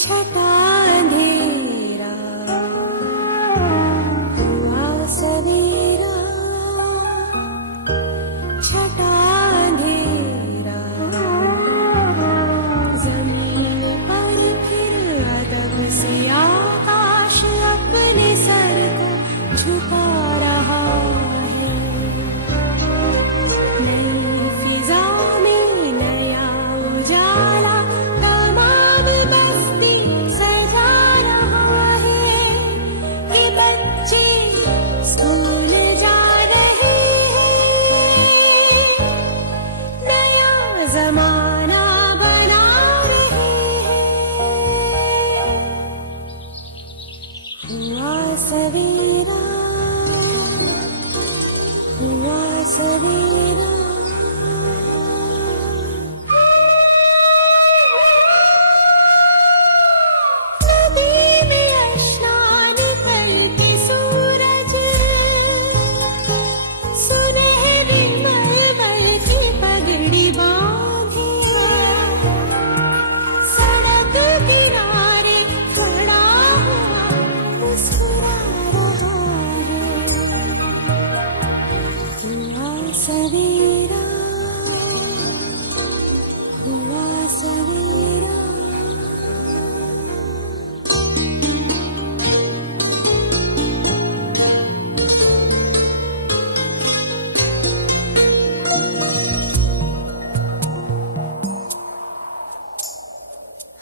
छटा अंधेरा हुआ सवेरा, छटा अंधेरा जमीन पर फिर अदब से आकाश अपने सर को झुका रहा है। नई फिजा में नया उजाला तमाम बस्ती सजा रहा है। ये बच्चे स्कूल जा रहे हैं, नया जमाना बना रहे हैं। हुआ सवेरा, हुआ सवेरा। नदी में स्नान करके सूरज सुनहरी मलमल की पगड़ी बांधे, सड़क किनारे खड़ा हुआ मुस्कुरा रहा है। हुआ सवेरा, हुआ सवेरा।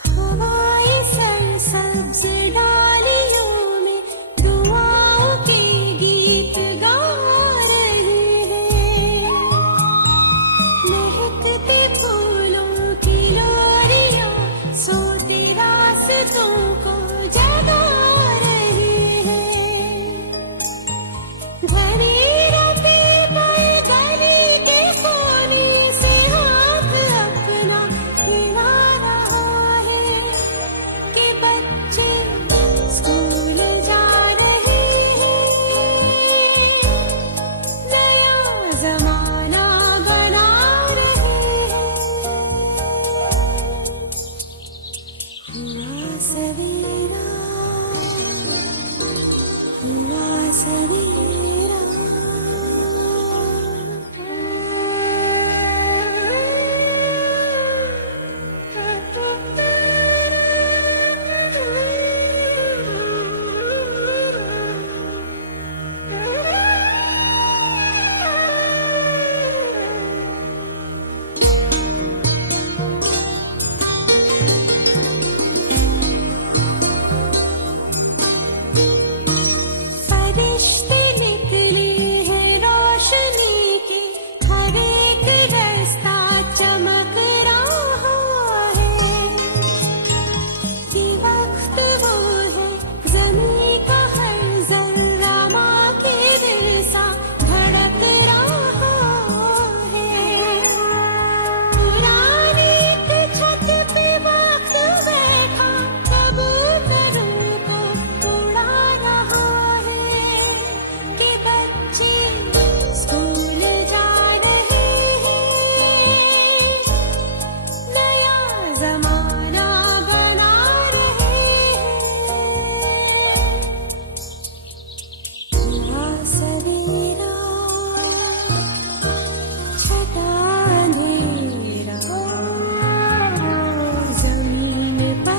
हवाएं सरसब्ज डालियों में दुआओं के गीत गा रही हैं। महकते फूलों की लोरियां सोती रास्तों को जगा रही हैं। घनी रती पर गली के कोने से हाथ अपना हिला रहा है कि बच्चे स्कूल जा रहे हैं, नया जमाना बना रहे हैं। हुआ सवेरा, हुआ सवेरा। फरिश्ते निकले हैं रोशनी के, हर एक रास्ता चमक रहा है। ये वक्त वो है ज़मीं का हर ज़र्रा माँ के दिल सा धड़क रहा है। पुरानी एक छत पे वक्त बैठा कबूतरों को उड़ा रहा है कि बच्चे स्कूल जा रहे हैं, नया जमाना बना रहे हैं। हुआ सवेरा, छटा अंधेरा जमीन पर